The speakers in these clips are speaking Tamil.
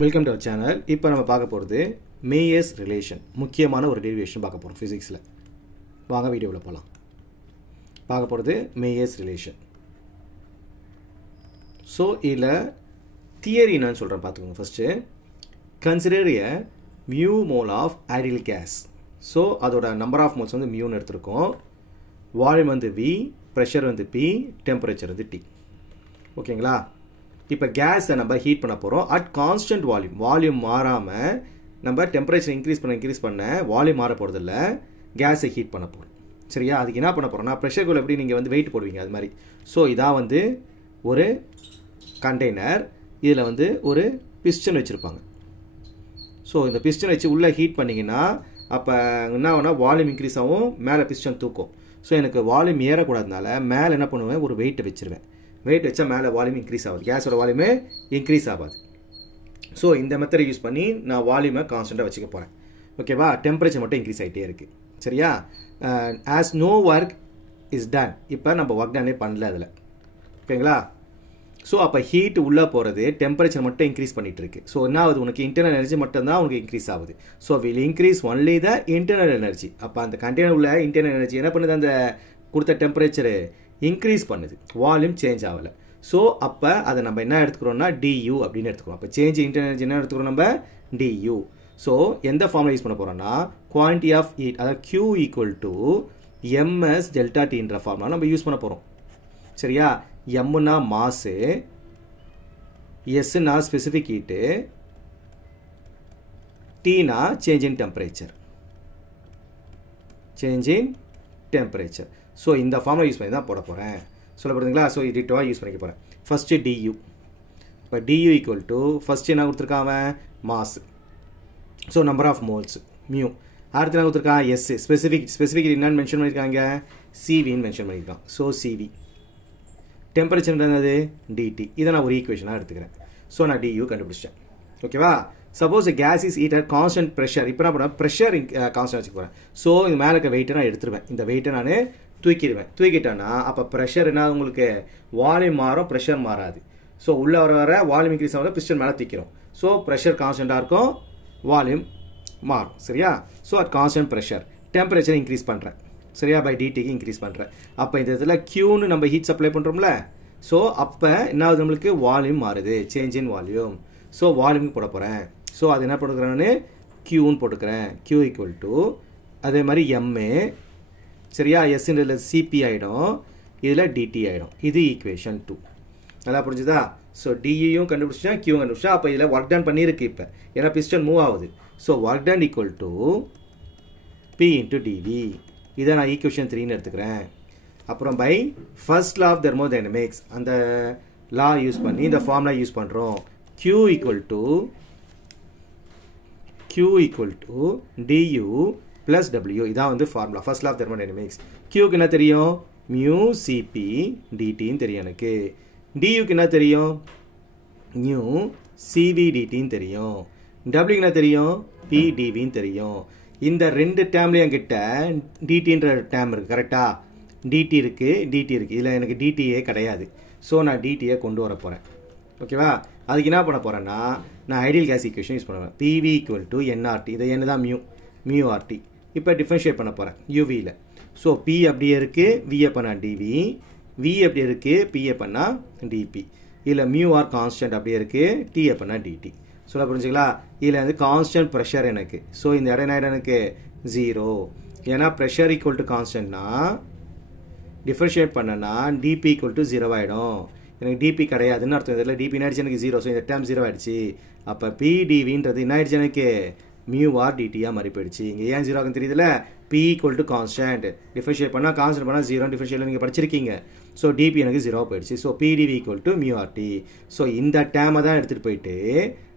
Welcome to our channel. இப்போ நம்ம பார்க்க போகிறது மேயர்ஸ் ரிலேஷன், முக்கியமான ஒரு டெரிவேஷன் பார்க்க போகிறோம் ஃபிசிக்ஸில். வாங்க வீடியோவில் போகலாம். பார்க்க போகிறது மேயர்ஸ் ரிலேஷன். ஸோ இதில் தியரி என்னன்னு சொல்கிறேன் பார்த்துக்கோங்க. First consider a mu mole of ideal gas. So அதோட நம்பர் ஆஃப் மோல்ஸ் வந்து மியூன்னு எடுத்திருக்கோம். வால்யூம் வந்து வி, ப்ரெஷர் வந்து பி, டெம்பரேச்சர் வந்து டி. ஓகேங்களா? இப்போ கேஸை நம்ம ஹீட் பண்ண போகிறோம் அட் கான்ஸ்டன்ட் வால்யூம். வால்யூம் மாறாமல் நம்ம டெம்பரேச்சர் இன்க்ரீஸ் பண்ண வால்யூம் மாற போகிறதில்ல, கேஸை ஹீட் பண்ண போகிறோம். சரியா? அதுக்கு என்ன பண்ண போகிறோம்னா, ப்ரெஷர் எப்படி நீங்கள் வந்து வெயிட் போடுவீங்க அது மாதிரி. ஸோ இதான் வந்து ஒரு கண்டெய்னர். இதில் வந்து ஒரு பிஸ்டன் வச்சுருப்பாங்க. ஸோ இந்த பிஸ்டன் வச்சு உள்ளே ஹீட் பண்ணிங்கன்னா அப்போ என்ன ஆகுனா வால்யூம் இன்க்ரீஸ் ஆகும், மேலே பிஸ்டன் தூக்கும். ஸோ எனக்கு வால்யூம் ஏறக்கூடாதுனால மேலே என்ன பண்ணுவேன், ஒரு வெயிட்டை வச்சுருவேன். வெயிட் வச்சா மேலே வால்யூம் இன்க்ரீஸ் ஆகுது, கேஸோட வால்யூமே இன்க்ரீஸ் ஆகாது. ஸோ இந்த மெத்தடை யூஸ் பண்ணி நான் வால்யூமை கான்ஸ்டண்ட்டாக வச்சுக்க போகிறேன். ஓகேவா? டெம்பரேச்சர் மட்டும் இன்க்ரீஸ் ஆகிட்டே இருக்குது. சரியா? As no work is done. இப்போ நம்ம ஒர்க் டனே பண்ணல அதில். ஓகேங்களா? ஸோ அப்போ ஹீட் உள்ளே போகிறது, டெம்பரேச்சர் மட்டும் இன்க்ரீஸ் பண்ணிட்டு இருக்கு. ஸோ என்ன ஆகுது, உனக்கு இன்டர்னல் எனர்ஜி மட்டும் தான் உனக்கு இன்க்ரீஸ் ஆகுது. So will increase only the internal energy. அப்போ அந்த கண்டெய்னர் உள்ள இன்டர்னல் எனர்ஜி என்ன பண்ணுது, அந்த கொடுத்த டெம்பரேச்சரு இன்க்ரீஸ் பண்ணுது, வால்யூம் சேஞ்ச் ஆகலை. ஸோ அப்போ அதை நம்ம என்ன எடுத்துக்கிறோம்னா டியூ அப்படின்னு எடுத்துக்கிறோம். அப்போ சேஞ்ச் இன்டர்னல் எனர்ஜி என்ன எடுத்துக்கிறோம் நம்ம, டியூ. ஸோ எந்த ஃபார்முலா யூஸ் பண்ண போகிறோம்னா குவான்டிட்டி ஆஃப் ஹீட், அதாவது Q equal to m s delta டின்ற ஃபார்முலா நம்ம யூஸ் பண்ண போகிறோம். சரியா? எம்னா மாசு, எஸ்னா ஸ்பெசிஃபிக் ஹீட்டு, டீனா change in temperature. Change in temperature. So இந்த ஃபார்முலா யூஸ் பண்ணி தான் போட போகிறேன். சொல்லப்படுதுங்களா? ஸோ டிட்டோவாக யூஸ் பண்ணிக்க போகிறேன். First dU. இப்போ டியூ ஈக்குவல் டு ஃபஸ்ட்டு என்ன கொடுத்துருக்கான், mass. So number of moles mu. அடுத்து என்ன கொடுத்துருக்கான், எஸ். ஸ்பெசிஃபிக் என்னன்னு மென்ஷன் பண்ணியிருக்காங்க, சிவின்னு மென்ஷன் பண்ணியிருக்கான். So CV. டெம்பரேச்சர் என்னது, டிடி. இதை நான் ஒரு ஈக்குவேஷனாக எடுத்துக்கிறேன். ஸோ நான் டியூ கண்டுபிடிச்சேன். ஓகேவா? Suppose gas is heat at constant pressure. இப்போ நான் பண்ணுவேன், ப்ரெஷர் கான்ஸ்டன்ட் வச்சுக்க போகிறேன். ஸோ இந்த மேலே இருக்க வெயிட்டை நான் எடுத்துருவேன். இந்த வெயிட்டை நான் தூக்கிடுவேன். தூக்கிட்டேன்னா அப்போ ப்ரெஷர் என்ன, உங்களுக்கு வால்யூம் மாறும், ப்ரெஷர் மாறாது. ஸோ உள்ளே வர வால்யூம் இன்க்ரீஸ் ஆகும், பிஸ்டன் மேலே தூக்கிறோம். ஸோ ப்ரெஷர் கான்ஸ்டன்ட்டாக இருக்கும், வால்யூம் மாறும். சரியா? So at constant pressure temperature increase பண்ணுறேன். சரியா? பை டிடிக்கு இன்க்ரீஸ் பண்ணுறேன். அப்போ இந்த இதில் Qன்னு நம்ம ஹீட் சப்ளை பண்ணுறோம்ல. ஸோ அப்போ என்ன ஆகுது, நம்மளுக்கு வால்யூம் மாறுது, சேஞ்ச் இன் வால்யூம். ஸோ வால்யூமுக்கு போட போகிறேன். ஸோ அது என்ன போட்டுக்கிறேன்னு Qன்னு போட்டுக்கிறேன். Q ஈக்குவல் டு அதே மாதிரி எம்ஏ. சரியா? எஸ்ன்றதுல சிபி ஆகிடும், இதில் டிடி ஆகிடும். இது ஈக்குவேஷன் 2. நல்லா புரிஞ்சுதா? ஸோ டியும் கண்டுபிடிச்சேன், கியூ கண்டுபிடிச்சேன். அப்போ இதில் ஒர்க் டன் பண்ணியிருக்கு இப்போ, ஏன்னா பிஸ்டன் மூவ் ஆகுது. So work done equal to P into d V. இதை நான் ஈக்குவேஷன் 3ன்னு எடுத்துக்கிறேன். அப்புறம் by first law of thermodynamics, அந்த லா யூஸ் பண்ணி இந்த ஃபார்முலா யூஸ் பண்ணுறோம். Q equal to d U plus W. இதான் வந்து formula first law of thermodynamics. கியூக்கு என்ன தெரியும், மியூ சிபி டிடின்னு தெரியும் எனக்கு. டியூக்கு என்ன தெரியும், மியூ சிவி டிடின்னு தெரியும். டபிள்யூக்கு என்ன தெரியும், பி டிவின்னு தெரியும். இந்த ரெண்டு டேம்லையும் என்கிட்ட டிடின்ற டேம் இருக்குது. கரெக்டாக? டிடி இருக்குது. இதில் எனக்கு டிடியே கிடையாது. ஸோ நான் டிடியை கொண்டு வர போகிறேன். ஓகேவா? அதுக்கு என்ன பண்ண போகிறேன்னா, நான் ஐடியல் கேஸ் ஈக்குவேஷன் யூஸ் பண்ணுவேன். P V equal to n R T. இதை என்ன தான் மியூ ஆர்டி. இப்போ டிஃபரன்ஷியேட் பண்ண போகிறேன் யூவியில். ஸோ பி அப்படியே இருக்குது, விஏ பண்ணா டிவி. வி அப்படியே இருக்குது, பிஏ பண்ணா டிபி. இதில் மியூ ஆர் கான்ஸ்டன்ட் அப்படியே இருக்குது, டிஏ பண்ணா டிடி. சொல்ல புரிஞ்சுங்களா? இதில் வந்து கான்ஸ்டன்ட் ப்ரெஷர் எனக்கு. ஸோ இந்த இடம் என்ன எனக்கு 0. ஏன்னா ப்ரெஷர் ஈக்குவல் டு கான்ஸ்டன்ட்னா டிஃபரன்ஷியேட் பண்ணனா டிபி ஈக்குவல் டு 0 ஆகிடும். எனக்கு டிபி கிடையாதுன்னு அர்த்தம். இதில் டிபி என்ன ஆயிடுச்சு, எனக்கு 0. ஸோ இந்த டேம் 0 ஆயிடுச்சு. அப்போ பிடிவின்றது என்ன ஆயிடுச்சு, எனக்கு மியூ ஆர் டிடியாக மாறி போயிடுச்சு. இங்கே ஏன் 0 ஆகுன்னு தெரியுதுல, P equal to constant. Differentiate பண்ணால் கான்ஸ்டன்ட் பண்ணால் 0, டிஃபரன்ஷியேட் நீங்கள் படிச்சிருக்கீங்க. ஸோ டிபி எனக்கு 0 போயிடுச்சு. So PdV equal to mu RT. ஸோ இந்த டேமை தான் எடுத்துகிட்டு போயிட்டு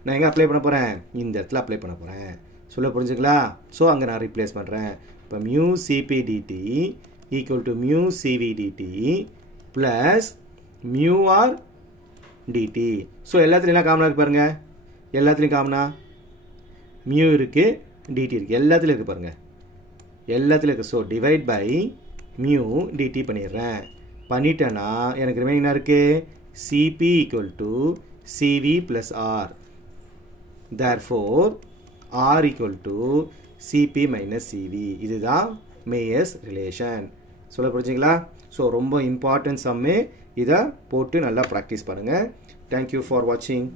நான் எங்கே அப்ளை பண்ண போகிறேன், இந்த இடத்துல அப்ளை பண்ண போகிறேன். சொல்ல புரிஞ்சுங்களா? ஸோ அங்கே நான் ரீப்ளேஸ் பண்ணுறேன். இப்போ mu CP dT equal to mu CV dT plus mu R dT. So எல்லாத்துலையும் என்ன காமனாக இருக்கு பாருங்கள், எல்லாத்துலேயும் காமனா மியூ இருக்குது, டிடி இருக்குது, எல்லாத்துலேயும் இருக்குது பாருங்கள், எல்லாத்துலேயும் இருக்குது. So divide by mu dT பண்ணிடுறேன். பண்ணிட்டேன்னா எனக்கு ரிமைனிங் என்ன இருக்குது, CP equal to CV plus R. therefore R equal to CP minus CV. இதுதான் மேயர்ஸ் ரிலேஷன். சொல்ல புரிஞ்சுங்களா? ஸோ ரொம்ப இம்பார்ட்டன்ட் சம்மே, இதை போட்டு நல்லா ப்ராக்டிஸ் பண்ணுங்கள். தேங்க்யூ ஃபார் வாட்சிங்.